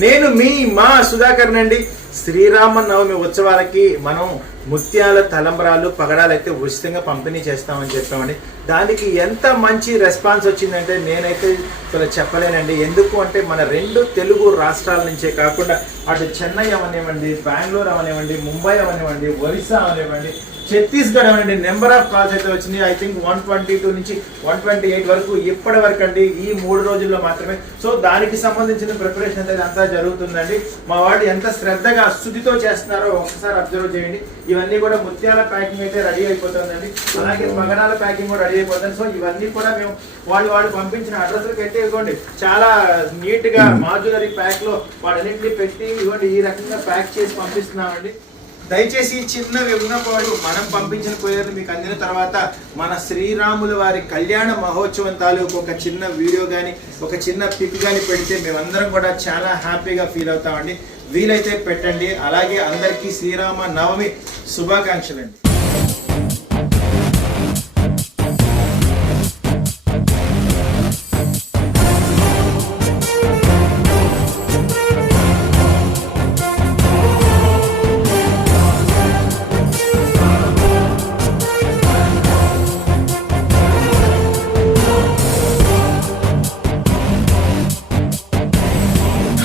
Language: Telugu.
నేను మా సుధాకర్ నండి. శ్రీరామ నవమి ఉత్సవాలకి మనం ముత్యాల తలంబరాలు పగడాలు అయితే ఉచితంగా పంపిణీ చేస్తామని చెప్పామండి. దానికి ఎంత మంచి రెస్పాన్స్ వచ్చిందంటే నేనైతే అసలు చెప్పలేనండి. ఎందుకు అంటే మన 2 తెలుగు రాష్ట్రాల నుంచే కాకుండా అటు చెన్నై అవనివ్వండి, బెంగళూరు అవనివ్వండి, ముంబై అవనివ్వండి, ఒరిస్సా అవనివ్వండి, ఛత్తీస్గఢ్ అవ్వండి, నెంబర్ ఆఫ్ కాల్స్ అయితే వచ్చినాయి. ఐ థింక్ 122 నుంచి 128 వరకు ఇప్పటి వరకు అండి, ఈ 3 రోజుల్లో మాత్రమే. సో దానికి సంబంధించిన ప్రిపరేషన్ అయితే అంతా జరుగుతుందండి. మా వాళ్ళు ఎంత శ్రద్ధగా శుద్ధితో చేస్తున్నారో ఒకసారి అబ్జర్వ్ చేయండి. ఇవన్నీ కూడా ముత్యాల ప్యాకింగ్ అయితే రెడీ అయిపోతుందండి. అలాగే పగడాల ప్యాకింగ్ కూడా రెడీ అయిపోతుంది. సో ఇవన్నీ కూడా మేము వాళ్ళు పంపించిన అడ్రస్లకు అయితే ఇవ్వండి, చాలా నీట్ గా మాడ్యులరీ ప్యాక్ లో వాటన్నింటినీ పెట్టి ఇవ్వండి ఈ రకంగా ప్యాక్ చేసి పంపిస్తున్నామండి. దయచేసి చిన్న విన్నపాలు, మనం పంపించిన కొరియర్లు మీకు అందిన తర్వాత మన శ్రీరాముల వారి కళ్యాణ మహోత్సవం తాలూకు ఒక చిన్న వీడియో కానీ ఒక చిన్న పిక్ కానీ పెడితే మేమందరం కూడా చాలా హ్యాపీగా ఫీల్ అవుతామండి. వీలైతే పెట్టండి. అలాగే అందరికీ శ్రీరామ నవమి శుభాకాంక్షలండి.